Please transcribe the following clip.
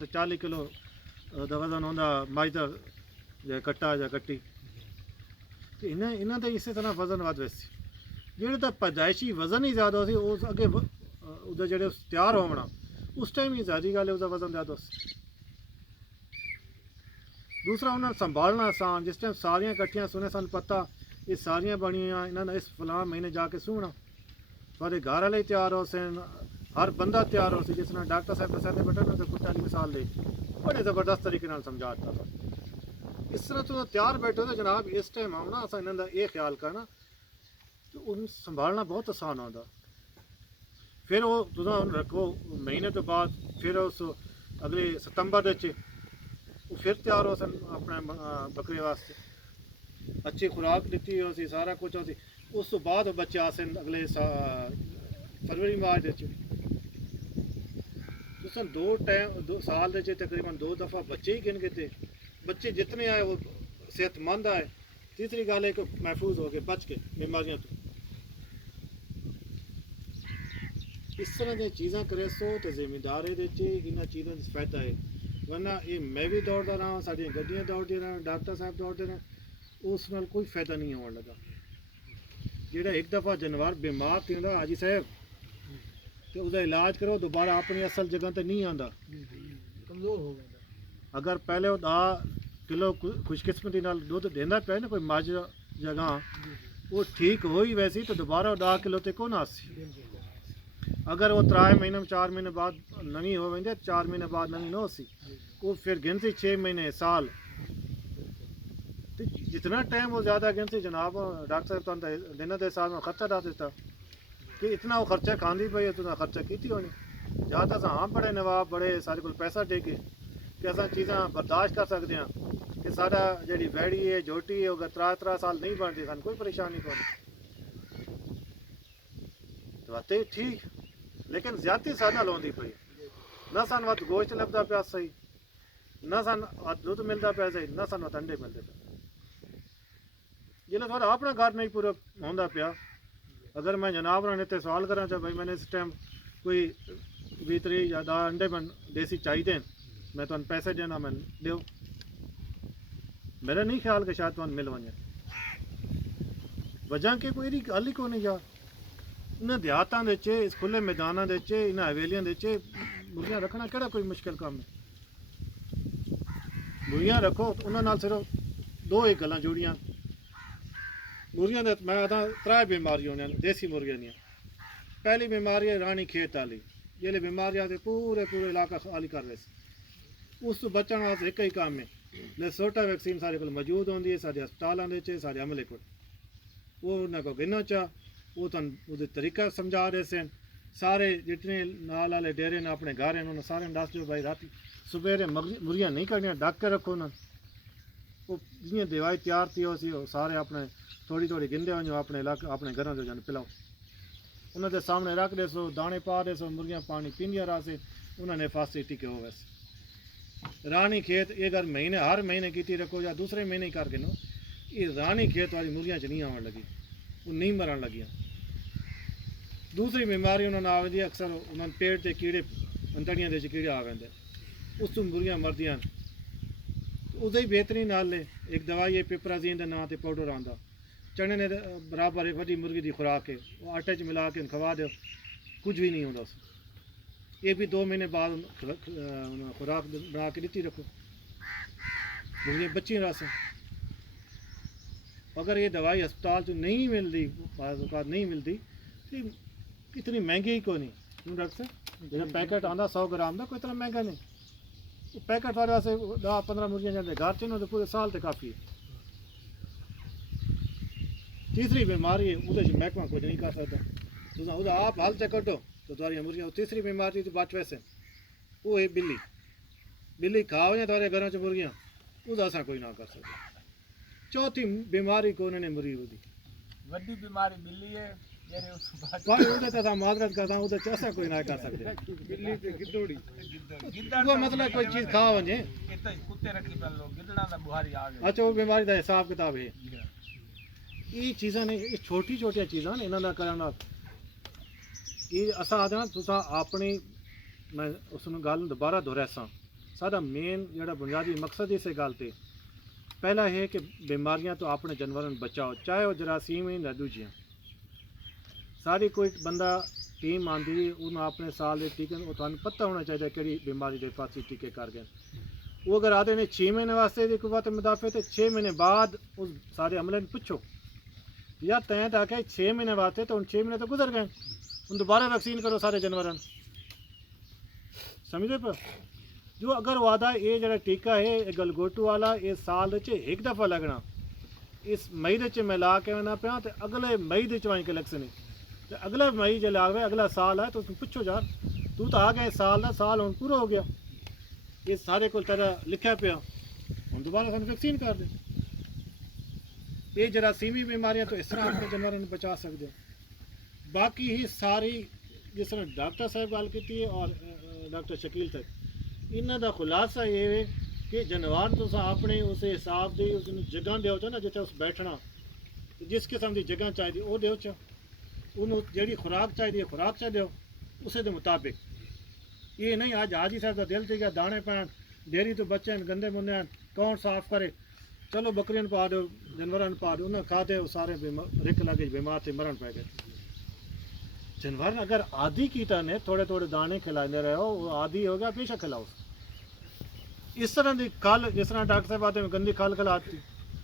40 kilo ਦਾ ਵਜ਼ਨ ਹੁੰਦਾ ਮੱਝ ਦਾ ਜਾਂ ਕੱਟਾ ਜਾਂ ਕੱਟੀ ਤੇ ਇਹਨਾਂ ਦਾ ਇਸੇ ਤਰ੍ਹਾਂ ਵਜ਼ਨ ਵੱਧ ਵੈਸੇ ਜਿਹੜੇ ਤਾਂ ਪੈਦਾਇਸ਼ੀ ਵਜ਼ਨ ਹੀ ਜ਼ਿਆਦਾ ਸੀ ਉਸ ਅੱਗੇ ਉਹਦਾ ਜਿਹੜੇ ਤਿਆਰ ਹੋਣਾ ਉਸ ਟਾਈਮ ਹੀ ਜ਼ਿਆਦਾ ਗੱਲ ਹੈ ਉਹਦਾ ਵਜ਼ਨ ਜ਼ਿਆਦਾ ਸੀ। ਦੂਸਰਾ ਉਹਨਾਂ ਨੂੰ ਸੰਭਾਲਣਾ ਆਸਾਨ, ਜਿਸ ਟਾਈਮ ਸਾਰੀਆਂ ਇਕੱਠੀਆਂ ਸੁਣੇ ਸਾਨੂੰ ਪਤਾ ਇਹ ਸਾਰੀਆਂ ਬਣੀਆਂ ਇਹਨਾਂ ਦਾ ਇਸ ਫਲਾਂ ਮਹੀਨੇ ਜਾ ਕੇ ਸੁਣਾ ਤੁਹਾਡੇ ਘਰ ਵਾਲੇ ਤਿਆਰ ਹੋ ਸਨ, हर बंदा तैयार हो सी। जिस तरह डॉक्टर साहब दसते बेटा मैं तो कुत्ता की मिसाल दे बड़े ज़बरदस्त तरीके समझाता था। इस तरह तो तैयार बैठे तो जनाब इस टाइम आना असा इन्हों का यह ख्याल करना तो उन्हें संभालना बहुत आसान होता। फिर वो तुम रखो महीने तो बाद फिर उस अगले सितंबर वो फिर तैयार हो सन अपने बकरे वास्ते अच्छी खुराक दी हो सी सारा कुछ हो सी। उस तो बाद बच्चे आ सन अगले फरवरी मार्च तुम दो साल के तकरीबन 2 दफ़ा बच्चे ही गिन के थे। बच्चे जितने आए वो सेहतमंद आए। तीसरी गल है कि महफूज हो गए बच के बीमारियों तो। इस तरह की चीज़ा करे सो तो जिम्मेदारी इन्होंने चीज़ों का फायदा है। वरना ये मैं भी दौड़ता रहा साड़ियाँ गड्डियाँ दौड़ती रहा डॉक्टर साहब दौड़ते रहे उस नाल कोई फायदा नहीं होने लगा। जोड़ा एक दफ़ा जानवर बीमार थी हाजी साहब तो उसका इलाज करो दोबारा अपनी असल जगह पर नहीं आता, कमज़ोर हो गया। अगर पहले वो 10 किलो खुशकिस्मती नाल दुध देंदा पे ना कोई मझ जगह वो ठीक हो ही वैसी तो दोबारा 10 किलो तक कौन आसी। अगर वो 3 महीने 4 महीने बाद नवी हो वेंदे 4 महीने बाद नवी न होसी वो फिर गिनती 6 महीने साल तो जितना टाइम वो ज़्यादा गिनती जनाब डॉक्टर साहब तो दिन के हिसाब में खर्चा डाल देता कि इतना वो खर्चा खाँदी पई है तो खर्चा की होनी। जहाँ तक हाँ बड़े नवाब बड़े सारे को पैसा टेके कि अस चीज़ा बर्दाश्त कर सकते हैं कि सारा जी वैड़ी है झोटी है अगर 3 साल नहीं बनती सू कोई परेशानी को तो ठीक। लेकिन ज्यादा साढ़े लाँदी पई ना सानू वध गोश्त लभदा पिया सही ना सानू दुध मिलता पिया सही ना सानू अंडे मिलते पे। जिन्हें थोड़ा अपना घर नहीं पूरा होंदा पिया अगर मैं जनाब ने इतने सवाल करा चाह भाई मैंने इस टाइम कोई 20-30 या 10 अंडे मैं देसी चाहिए मैं तुम पैसे देना मैं दो मेरा नहीं ख्याल कि शायद तुम मिल वे वजह कि कोई गल ही को नहीं यार। इन्हें देहातों के इस खुले मैदानों के इन्हें हवेलियों के मुर्गियां रखना केड़ा कोई मुश्किल काम है। मुर्गियां रखो उन्होंने सिर्फ 2 ही गल्लां जुड़ियां मुर्गियों के मैं आता 3 बीमारियां ने देसी मुर्गियों दी। पहली बीमारी है रानी खेत वाली जिले बीमारी आते पूरे इलाका खाली कर रहे उस तो बचने वास्ते एक ही काम है लेसोटा वैक्सीन सारे को मौजूद होंगी है सारे हस्पतालों के सारे अमले को वो उन्होंने को गिनो चाह वो तुम वो तरीका समझा रहे सन। सारे जितने नाल वाले डेरे ने अपने घर हैं उन्होंने सारे दस दो भाई रात सवेरे मुर्गियां नहीं करनिया ढक के रखो ना वो जियां दवाई तैयार थी हो सारे अपने थोड़ी गिनते हो अपने इलाके अपने घरों से जान पिलाओ उन्होंने सामने रख दे सो दाने पा दे सो मुर्गियां पानी पींदियां रह से उन्होंने फांसी टिके हो वैसे। रानी खेत ये अगर महीने हर महीने की रखो या दूसरे महीने ही करके नो ये रानी खेत वाली मुर्गियां च नहीं आवन लगी वो नहीं मरन लगियां। दूसरी बीमारी उन्होंने आ दी अक्सर उन्होंने पेट के कीड़े अंतड़ियां के कीड़े आ गए उस तो मुर्गियां मरदियां उसदा ही बेहतरीन हल है एक दवाई है पिपराजीन के नाम से पाउडर आता चने ने बराबर एक वही मुर्गी की खुराक है वो आटे च मिला के खवा दो कुछ भी नहीं होता उस ये भी 2 महीने बाद खुराक बना के दी रखो मुर्गियां बच्चियां रस। अगर ये दवाई अस्पताल तो नहीं मिलती नहीं मिलती तो इतनी महंगी ही कोई नहीं। डॉक्टर साहब जो पैकेट आता 100 ग्राम का कोई इतना महंगा नहीं वो पैकेट वाले वास्ते 10-15 मुर्गियां जाते घर च तो पूरे साल तो काफ़ी है। तीसरी बीमारी है वो महकमा कुछ नहीं कर सकता तुम आप हल से कटो तो तुम्हारी मुर्गियां। तीसरी बीमारी तो बच वैसे वो है बिल्ली खाओ या तुम्हारे घरों च मुर्गियां उसका असा कोई ना कर सकता। चौथी बीमारी को उन्होंने मुर्गी होती वड्डी बीमारी बिल्ली है माजरत करता हूँ असा कोई ना कर सकते बिल्ली ते गिद्धोड़ी वो मतलब कोई चीज़ खा वजे कुत्ते रखी पे लोग गिद्धड़ा दा बुहारी आ गए। अच्छा वो बीमारी का हिसाब किताब है ये चीज़ा ने ये छोटी चीज़ा ने इन्हों का करना ये असा आदि ना तुसा अपनी मैं उस गल दोबारा दोहरासा सारा मेन ਜਿਹੜਾ ਬੁਨਿਆਦੀ ਮਕਸਦ ਇਸੇ ਗੱਲ ਤੇ ਪਹਿਲਾ ਹੈ ਕਿ ਬਿਮਾਰੀਆਂ ਤੋਂ ਆਪਣੇ ਜਾਨਵਰਾਂ ਨੂੰ ਬਚਾਓ, ਚਾਹੇ ਉਹ ਜਰਾਸੀਮ ਹੀ ਨਾ ਦੂਜੀਆਂ। ਸਾਰੀ ਕੋਈ ਬੰਦਾ ਟੀਮ ਆਂਦੀ ਉਹਨੂੰ ਆਪਣੇ ਸਾਲ ਦੇ ਟੀਕੇ ਉਹ ਤੁਹਾਨੂੰ ਪਤਾ ਹੋਣਾ ਚਾਹੀਦਾ ਕਿਹੜੀ ਬਿਮਾਰੀ ਦੇ ਪਾਸੇ ਟੀਕੇ ਕਰ ਗਏ। ਉਹ ਅਗਰ ਆਦੇ ਨੇ 6 ਮਹੀਨੇ ਵਾਸਤੇ ਦੀ ਕੁਵਤ ਮੁਦਾਫੇ ਤੇ 6 ਮਹੀਨੇ ਬਾਅਦ ਉਸ ਸਾਰੇ ਅਮਲੇ ਨੂੰ ਪੁੱਛੋ ਯਾ ਤੈਂ ਤਾਂ ਕਿ 6 ਮਹੀਨੇ ਵਾਸਤੇ ਤਾਂ ਹੁਣ 6 ਮਹੀਨੇ ਤਾਂ ਗੁਜ਼ਰ ਗਏ, ਹੁਣ ਦੁਬਾਰਾ ਵੈਕਸੀਨ ਕਰੋ ਸਾਰੇ ਜਾਨਵਰਾਂ ਨੂੰ। ਸਮਝਦੇ ਪਰ ਜੋ ਅਗਰ ਵਾਦਾ ਇਹ ਜਿਹੜਾ ਟੀਕਾ ਹੈ ਇਹ ਗਲਗੋਟੂ ਵਾਲਾ ਇਹ ਸਾਲ ਵਿੱਚ ਇੱਕ ਦਫਾ ਲੱਗਣਾ, ਇਸ ਮਈ ਦੇ ਚ ਮੈਂ ਲਾ ਕੇ ਆਉਣਾ ਪਿਆ ਤੇ ਅਗਲੇ ਮਈ ਦੇ ਚ ਵਾਂ ਕੇ ਇਲੈਕਸ਼ਨ ਹੈ ਤੇ ਅਗਲੇ ਮਈ ਜੇ ਲਾਵੇ ਅਗਲਾ ਸਾਲ ਹੈ ਤੁਸੀਂ ਪੁੱਛੋ ਯਾਰ ਤੂੰ ਤਾਂ ਆ ਗਿਆ ਸਾਲ ਦਾ ਸਾਲ ਹੁਣ ਪੂਰਾ ਹੋ ਗਿਆ, ਇਹ ਸਾਰੇ ਕੋਲ ਤੇਰਾ ਲਿਖਿਆ ਪਿਆ, ਹੁਣ ਦੁਬਾਰਾ ਸਾਨੂੰ ਵੈਕਸੀਨ ਕਰ ਦੇ। ਇਹ ਜਰਾਸੀਮੀ ਬਿਮਾਰੀਆਂ ਤੋਂ ਇਸ ਤਰ੍ਹਾਂ ਆਪਣੇ ਜਾਨਵਰਾਂ ਨੂੰ ਬਚਾ ਸਕਦੇ ਹੋ। ਬਾਕੀ ਹੀ ਸਾਰੀ ਜਿਸ ਤਰ੍ਹਾਂ ਡਾਕਟਰ ਸਾਹਿਬ ਗੱਲ ਕੀਤੀ ਹੈ ਔਰ ਡਾਕਟਰ ਸ਼ਕੀਲ ਸਾਹਿਬ, ਇਹਨਾਂ ਦਾ ਖੁਲਾਸਾ ਇਹ ਹੈ ਕਿ ਜਾਨਵਰ ਤੁਸੀਂ ਆਪਣੇ ਉਸ ਹਿਸਾਬ ਦੀ ਉਸ ਨੂੰ ਜਗ੍ਹਾ ਦਿਓ ਚ ਨਾ ਜਿੱਥੇ ਉਸ ਬੈਠਣਾ, ਜਿਸ ਕਿਸਮ ਦੀ ਜਗ੍ਹਾ ਚਾਹੀਦੀ ਉਹ ਦਿਓ ਚ, ਉਹਨੂੰ ਜਿਹੜੀ ਖੁਰਾਕ ਚਾਹੀਦੀ ਹੈ ਖੁਰਾਕ ਚ ਦਿਓ ਉਸੇ ਦੇ ਮੁਤਾਬਿਕ। ਇਹ ਨਹੀਂ ਅੱਜ ਹਾਜੀ ਸਾਹਿਬ ਦਾ ਦਿਲ ਤੇ ਗਿਆ ਦਾਣੇ ਪੈਣ ਡੇਰੀ ਤੋਂ ਬੱਚੇ ਗੰਦੇ ਮੁੰਨੇ ਕੌਣ ਸਾਫ਼ ਕਰੇ, ਚਲੋ ਬੱਕਰੀਆਂ ਨੂੰ ਪਾ ਦਿਓ ਜਾਨਵਰਾਂ ਨੂੰ ਪਾ ਦਿਓ, ਉਹਨਾਂ ਖਾਦੇ ਉਹ ਸਾਰੇ ਰਿਕ ਲੱਗੇ ਬਿਮਾਰ ਤੇ ਮਰਨ ਪੈ ਗਏ। जानवर अगर आदि कीता ने थोड़े थोड़े दाने खिलाते रहो वो आदि हो गया, बेशक खिलाओ। इस तरह की खल जिस तरह डॉक्टर साहब आते हैं गंदी खल खिलाती